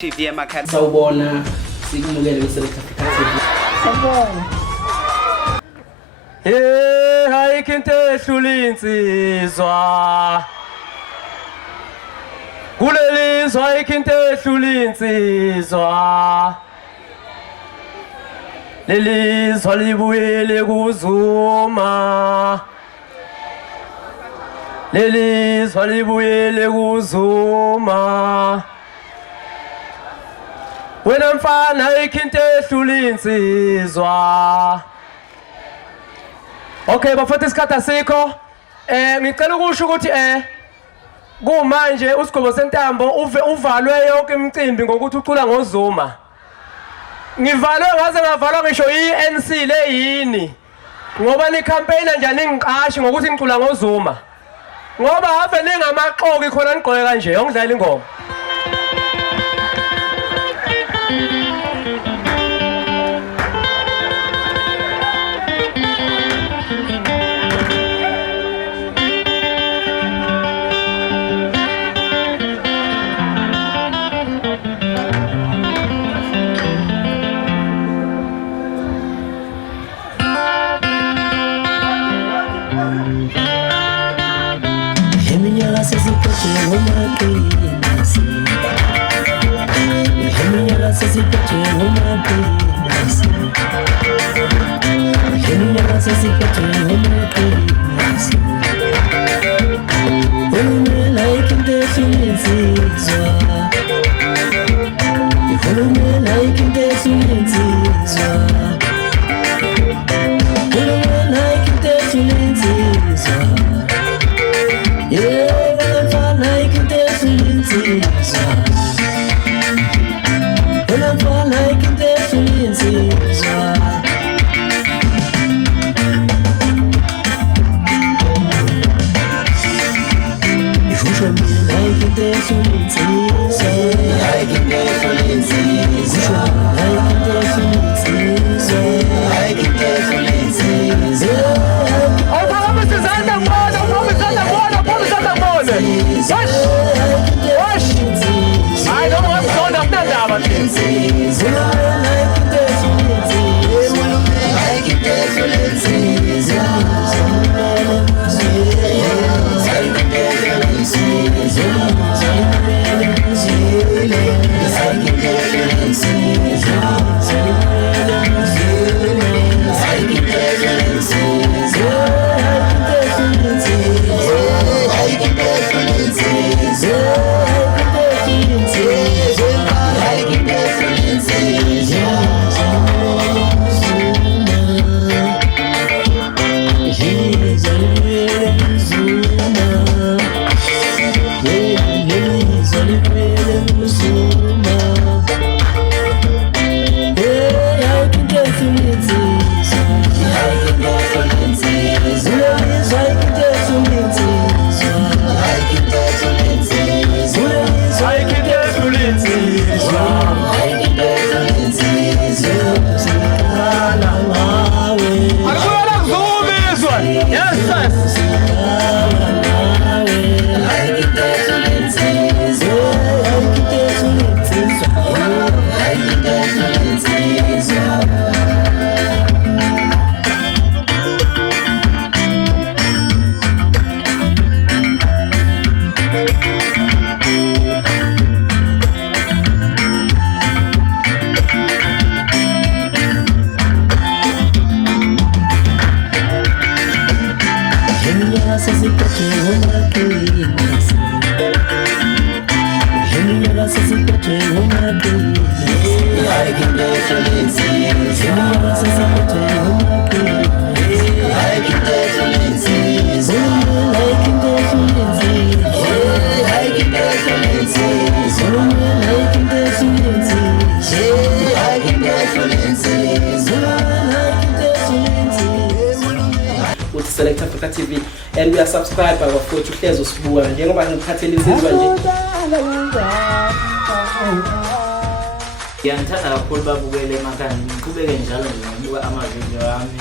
TV emakhaya sawubona sikumukele kwi-Select Africa TV. Sawubona. Ayikho into ehlula insizwa kuleli zwa, ayikho into ehlula insizwa leli zwa libuyele kuzuma, leli zwa libuyele kuzuma. Wena mfana ayikho into ehlula insizwa. Okay, bafethu isikhathi asikho. Ngicela ukusho ukuthi kumanje uSigqoko Sentambo uvalwe yonke imicimbi ngokuthi ucula ngoZuma. Ngivalwe ngaze ngavalwa ngisho iNC leyini. Ngoba ni campaign njani ngiqashi ngokuthi ngicula ngoZuma. Ngoba ave ningamaqoki khona nigqoke kanje yongidlala ingoma. Select Africa TV and we are subscribed bafowethu uhlezi usibuka njengoba ngiphathele insizwa nje. Ngiyangithanda kakhulu babukele emakhaya, ngiqhubeke njalo ngibuka ama-video ami.